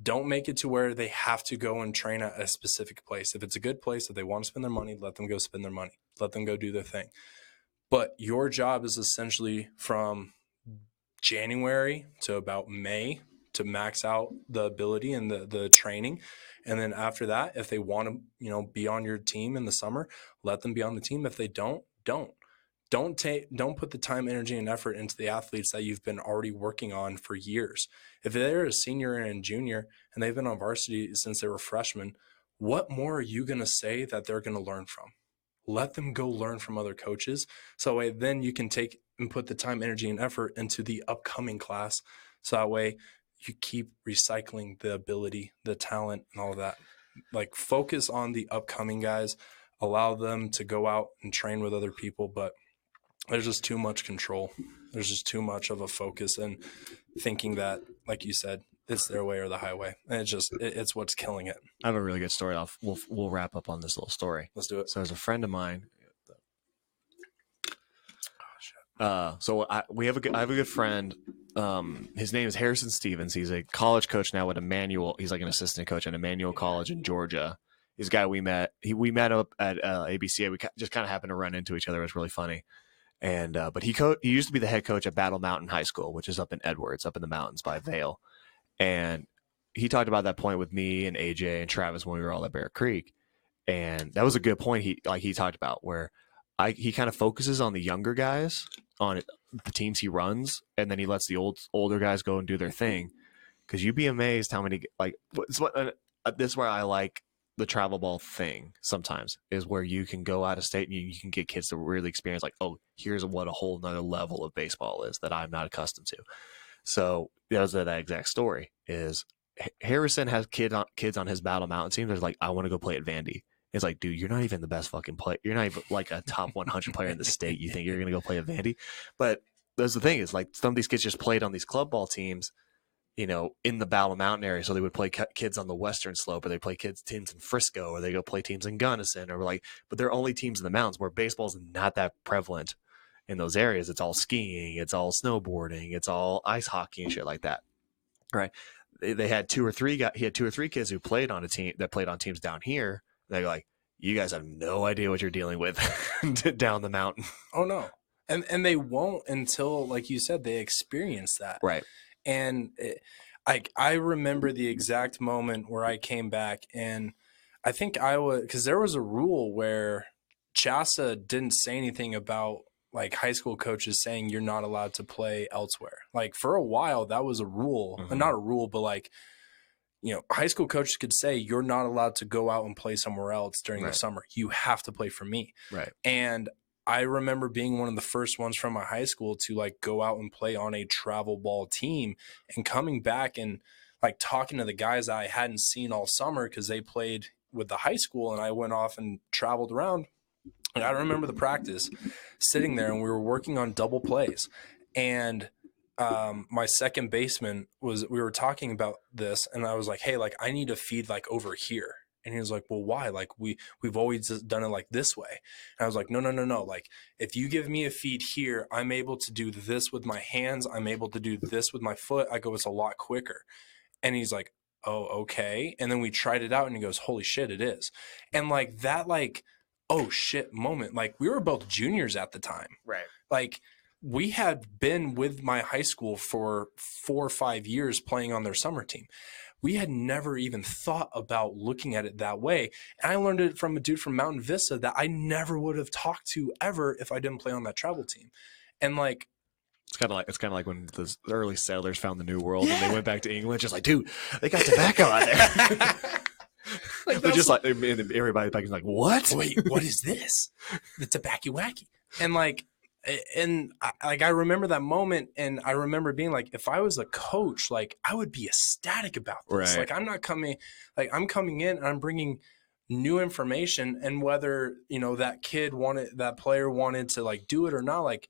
Don't make it to where they have to go and train at a specific place. If it's a good place, if they want to spend their money, let them go spend their money. Let them go do their thing. But your job is essentially from January to about May to max out the ability and the training. And then after that, if they want to, be on your team in the summer, let them be on the team. If they don't. don't put the time, energy, and effort into the athletes that you've been already working on for years. If they're a senior and junior and they've been on varsity since they were freshmen, what more are you going to say that they're going to learn from? Let them go learn from other coaches. So then you can take and put the time, energy, and effort into the upcoming class. So that way you keep recycling the ability, the talent, and all of that. Like, focus on the upcoming guys, allow them to go out and train with other people, but there's just too much control. There's just too much of a focus and thinking that, like you said, it's their way or the highway. And it's what's killing it. I have a really good story. We'll wrap up on this little story. Let's do it. So, as a friend of mine, I have a good friend. His name is Harrison Stevens. He's a college coach now at Emmanuel. He's like an assistant coach at Emmanuel College in Georgia. He's a guy we met. We met up at ABCA. We just kind of happened to run into each other. It was really funny. And but he used to be the head coach at Battle Mountain High School, which is up in Edwards, up in the mountains by Vail. And he talked about that point with me and AJ and Travis when we were all at Bear Creek. And that was a good point he talked about, where he kind of focuses on the younger guys, on the teams he runs, and then he lets the older guys go and do their thing. Because you'd be amazed how many, like, this is where I like the travel ball thing sometimes, is where you can go out of state and you can get kids to really experience, like, oh, here's what a whole nother level of baseball is that I'm not accustomed to. So that was that exact story. Is Harrison has kids on his Battle Mountain team. There's like, I want to go play at Vandy. It's like, dude, you're not even the best fucking player. You're not even like a top 100 player in the state. You think you're going to go play at Vandy? But that's the thing, is like, some of these kids just played on these club ball teams, in the Battle Mountain area. So they would play kids on the Western Slope, or they play teams in Frisco, or they go play teams in Gunnison, or but they're only teams in the mountains, where baseball's not that prevalent in those areas. It's all skiing, it's all snowboarding, it's all ice hockey and shit like that. Right. They had two or three kids who played on teams down here. They're like, you guys have no idea what you're dealing with down the mountain. Oh no. And they won't until, like you said, they experience that. Right. And I remember the exact moment where I came back, and I think because there was a rule where CHASA didn't say anything about like high school coaches saying you're not allowed to play elsewhere. Like, for a while, that was a rule, not a rule, but like, high school coaches could say you're not allowed to go out and play somewhere else during the summer. You have to play for me. Right. And I remember being one of the first ones from my high school to like go out and play on a travel ball team, and coming back and like talking to the guys I hadn't seen all summer because they played with the high school, and I went off and traveled around. And I remember the practice, sitting there, and we were working on double plays. And my second baseman we were talking about this, and I was like, hey, like, I need to feed like over here. And he was like, well, why? Like, we've always done it like this way. And I was like, no. Like, if you give me a feed here, I'm able to do this with my hands. I'm able to do this with my foot. I go, it's a lot quicker. And he's like, oh, okay. And then we tried it out, and he goes, holy shit, it is. And like that, like, oh shit moment. Like, we were both juniors at the time. Right. Like, we had been with my high school for 4 or 5 years playing on their summer team. We had never even thought about looking at it that way. And I learned it from a dude from Mountain Vista that I never would have talked to ever if I didn't play on that travel team. And like, it's kind of like when the early settlers found the New World and they went back to England, just like, dude, they got tobacco out there. Like, they're just like, everybody back is like, what? Wait, what is this? The tobacco wacky. And like, I remember that moment, and I remember being like, if I was a coach, like, I would be ecstatic about this. Right. Like, I'm coming in and I'm bringing new information, and whether, that player wanted to like do it or not, like,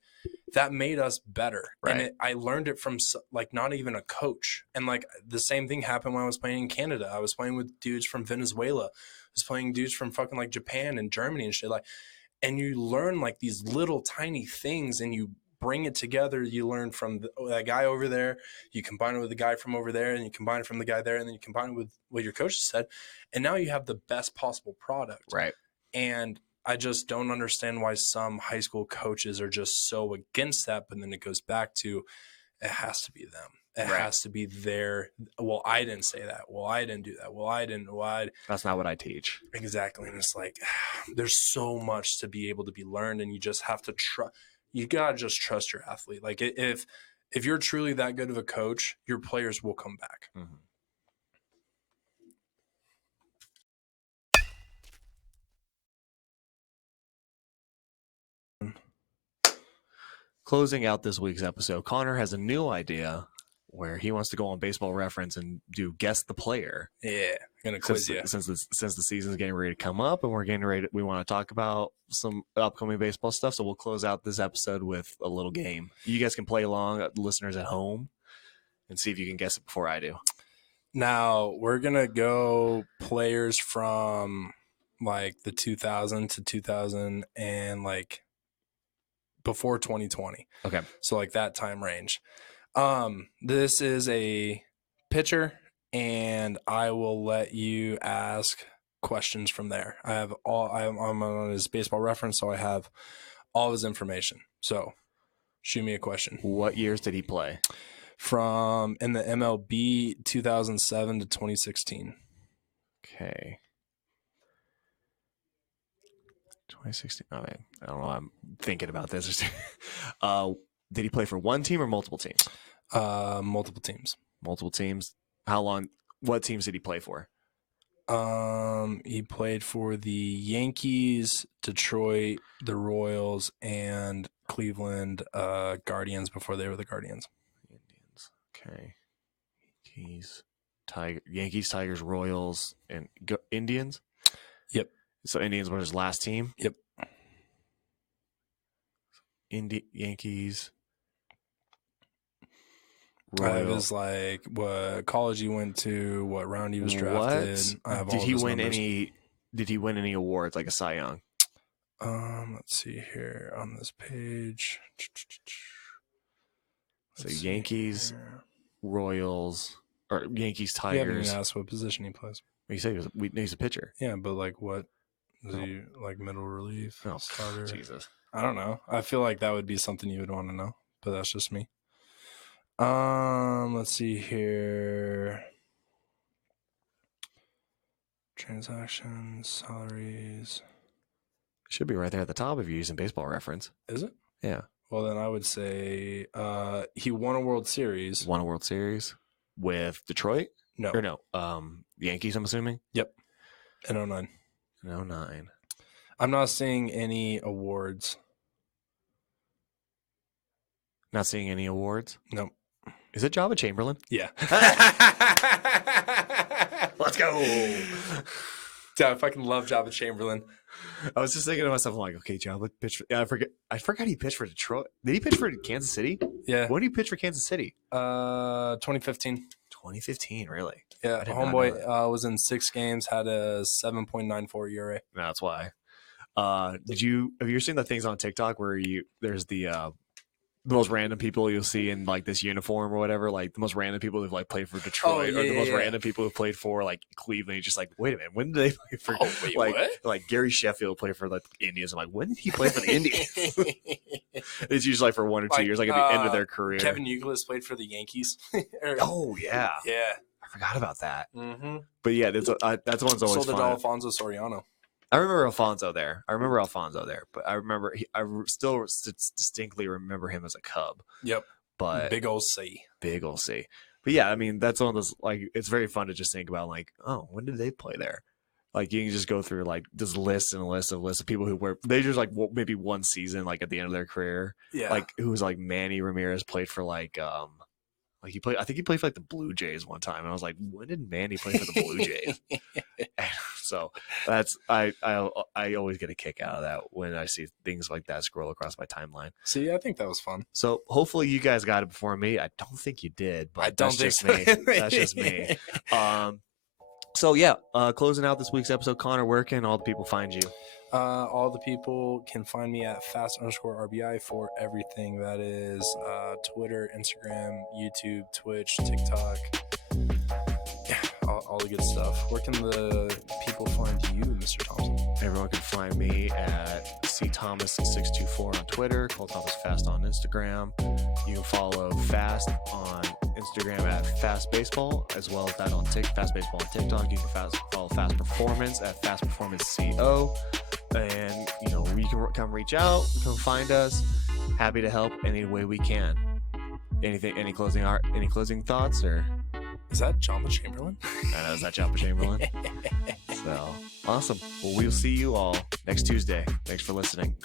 that made us better. Right. And I learned it from like not even a coach. And like the same thing happened when I was playing in Canada. I was playing with dudes from Venezuela. I was playing dudes from fucking like Japan and Germany and shit. Like, and you learn like these little tiny things, and you bring it together. You learn from that guy over there, you combine it with the guy from over there, and you combine it from the guy there, and then you combine it with what your coach said. And now you have the best possible product. Right. And I just don't understand why some high school coaches are just so against that. But then it goes back to, it has to be them. It Right. has to be their, well, I didn't say that. Well, I didn't do that. Well, I didn't. Why? That's not what I teach. Exactly. And it's like, there's so much to be able to be learned, and you just have to trust. You got to just trust your athlete. Like if you're truly that good of a coach, your players will come back. Mm-hmm. Closing out this week's episode, Connor has a new idea where he wants to go on Baseball Reference and do guess the player. Yeah, I'm gonna quiz you. Since the season's getting ready to come up and we're getting ready, we want to talk about some upcoming baseball stuff. So we'll close out this episode with a little game. You guys can play along, listeners at home, and see if you can guess it before I do. Now we're gonna go players from like the 2000 to 2000 and like before 2020. Okay. So like that time range. This is a pitcher, and I will let you ask questions from there. I'm on his Baseball Reference, so I have all of his information. So shoot me a question. What years did he play? From in the MLB 2007 to 2016. Okay. 2016. Oh, man. I don't know. I'm thinking about this. Did he play for one team or multiple teams? Multiple teams. Multiple teams. How long? What teams did he play for? He played for the Yankees, Detroit, the Royals, and Cleveland Guardians before they were the Guardians. Indians. Okay. Yankees, Tigers, Royals, and Indians? Yep. So Indians were his last team? Yep. Yankees. I have his like what college he went to, what round he was drafted. I have Did he win any awards like a Cy Young? Let's see here on this page. So Yankees, Royals, or Yankees, Tigers. You haven't even asked what position he plays. You said he's a pitcher. Yeah, but like what? Is he like middle relief? Oh, starter? Jesus. I don't know. I feel like that would be something you would want to know, but that's just me. Let's see here. Transactions, salaries. Should be right there at the top if you're using Baseball Reference. Is it? Yeah. Well, then I would say he won a World Series. Won a World Series with Detroit? No. Or no, Yankees, I'm assuming? Yep. In 09. In 09. I'm not seeing any awards. Not seeing any awards? Nope. Is it Jabba Chamberlain? Yeah. Let's go. Dude, I fucking love Jabba Chamberlain. I was just thinking to myself, I'm like, okay, Jabba pitched. Yeah, I forgot he pitched for Detroit. Did he pitch for Kansas City? Yeah. When did he pitch for Kansas City? 2015. 2015, really? Yeah. Homeboy was in 6 games, had a 7.94 ERA. No, that's why. Have you ever seen the things on TikTok where there's the most random people you'll see in like this uniform or whatever, like the most random people who've like played for Detroit or the most random people who played for like Cleveland. You're just like, wait a minute, when did they play for like Gary Sheffield played for like the Indians? I'm like, when did he play for the Indians? It's usually like for 1 or 2 years, like at the end of their career. Kevin Youkilis played for the Yankees. Oh yeah, I forgot about that. Mm-hmm. But yeah, that's one's always sold it to Alfonso Soriano. I remember Alfonso there, but I still distinctly remember him as a Cub. Yep. But big old C. But yeah, I mean, that's one of those, like, it's very fun to just think about, like, oh, when did they play there? Like, you can just go through, like, this list of people who were, they just, like, maybe one season, like, at the end of their career. Yeah. Like, who was, like, Manny Ramirez played for, like I think he played for like the Blue Jays one time, and I was like, when did Manny play for the Blue Jays? So that's I always get a kick out of that when I see things like that scroll across my timeline. See, I think that was fun. So hopefully you guys got it before me. I don't think you did, but that's just me. That's just me. So yeah, closing out this week's episode, Connor, where can all the people find you? All the people can find me at fast_RBI for everything. That is Twitter, Instagram, YouTube, Twitch, TikTok. Yeah, all the good stuff. Where can the people find you, Mr. Thompson? Everyone can find me at cthomas624 on Twitter, Cole Thomas Fast on Instagram. You can follow Fast on Instagram at Fast Baseball, as well as that on Fast Baseball on TikTok. You can follow Fast Performance at Fast Performance CO. And, you know, you can come reach out, come find us. Happy to help any way we can. Any closing thoughts, or is that Jamba Chamberlain? I know, is that Jamba Chamberlain? So awesome. Well, we'll see you all next Tuesday. Thanks for listening.